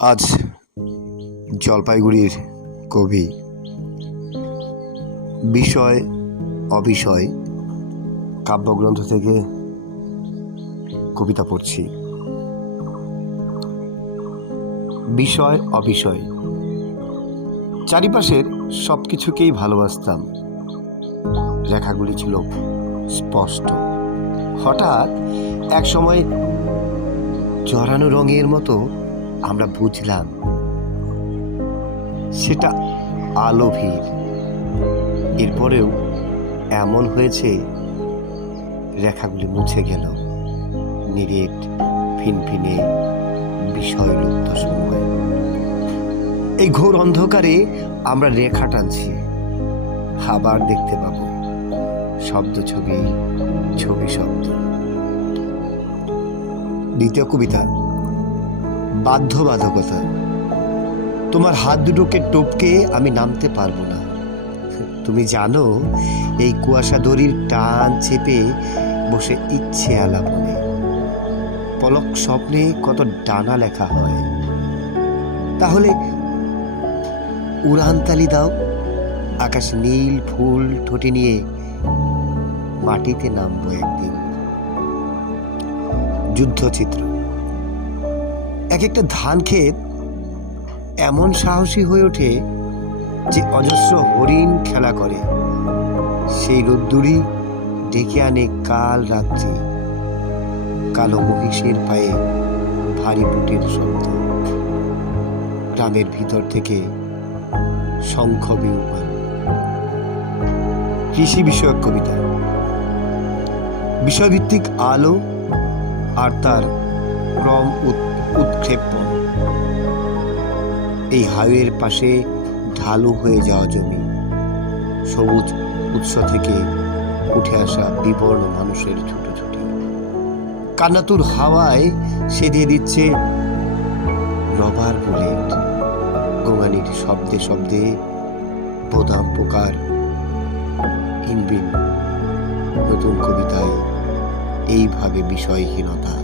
আজ জলপাইগুড়ির কবি বিষয় অবিষয় কাব্যগ্রন্থ থেকে কবিতা পড়ছি। বিষয় অবিষয়। চারিপাশের সব কিছুকেই ভালোবাসতাম, রেখাগুলি ছিল স্পষ্ট। হঠাৎ এক সময় জড়ানো রঙের মতো আমরা বুঝলাম সেটা আলো ভিড়। এরপরেও এমন হয়েছে রেখাগুলি মুছে গেল, নিরেট ফিনফিনে বিষয়লুপ্ত সময়। এই ঘোর অন্ধকারে আমরা রেখা টানছি, আবার দেখতে পাবো শব্দ ছবি, ছবি শব্দ। দ্বিতীয় কবিতা, বাধ্যবাধকতা। তোমার হাত দুটোকে টপকে আমি নামতে পারবো না। তুমি জানো এই কুয়াশা দড়ির টান চেপে বসে ইচ্ছে আলাপনে পলক স্বপ্নে কত ডানা লেখা হয়। তাহলে উড়ানতালি দাও, আকাশ নীল ফুল ঠোঁটে নিয়ে মাটিতে নামবো একদিন। যুদ্ধচিত্র। এক একটা ধান ক্ষেত এমন সাহসী হয়ে ওঠে যে অজস্র হরিণ খেলা করে। সেই রোদ্দুরই ডেকে আনে কাল রাত্রি, কালো মহিষের পায়ে ভারী বুটের শব্দ। গ্রামের ভিতর থেকে শঙ্খ বিউপান। কৃষি বিষয়ক কবিতা। বিষয়ভিত্তিক আলো আর তার ক্রম উৎক্ষেপণ। এই হাইওয়ের পাশে ঢালু হয়ে যাওয়া জমি, সবুজ উৎস থেকে উঠে আসা বিবর্ণ মানুষের ছুটোছুটি। কান্নাতুর হাওয়ায় সেদিয়ে দিচ্ছে রবার বুলেট। গোঙানির শব্দে শব্দে বোদাম পোকার হিনবিন। নতুন কবিতায় এইভাবে বিষয়হীনতা।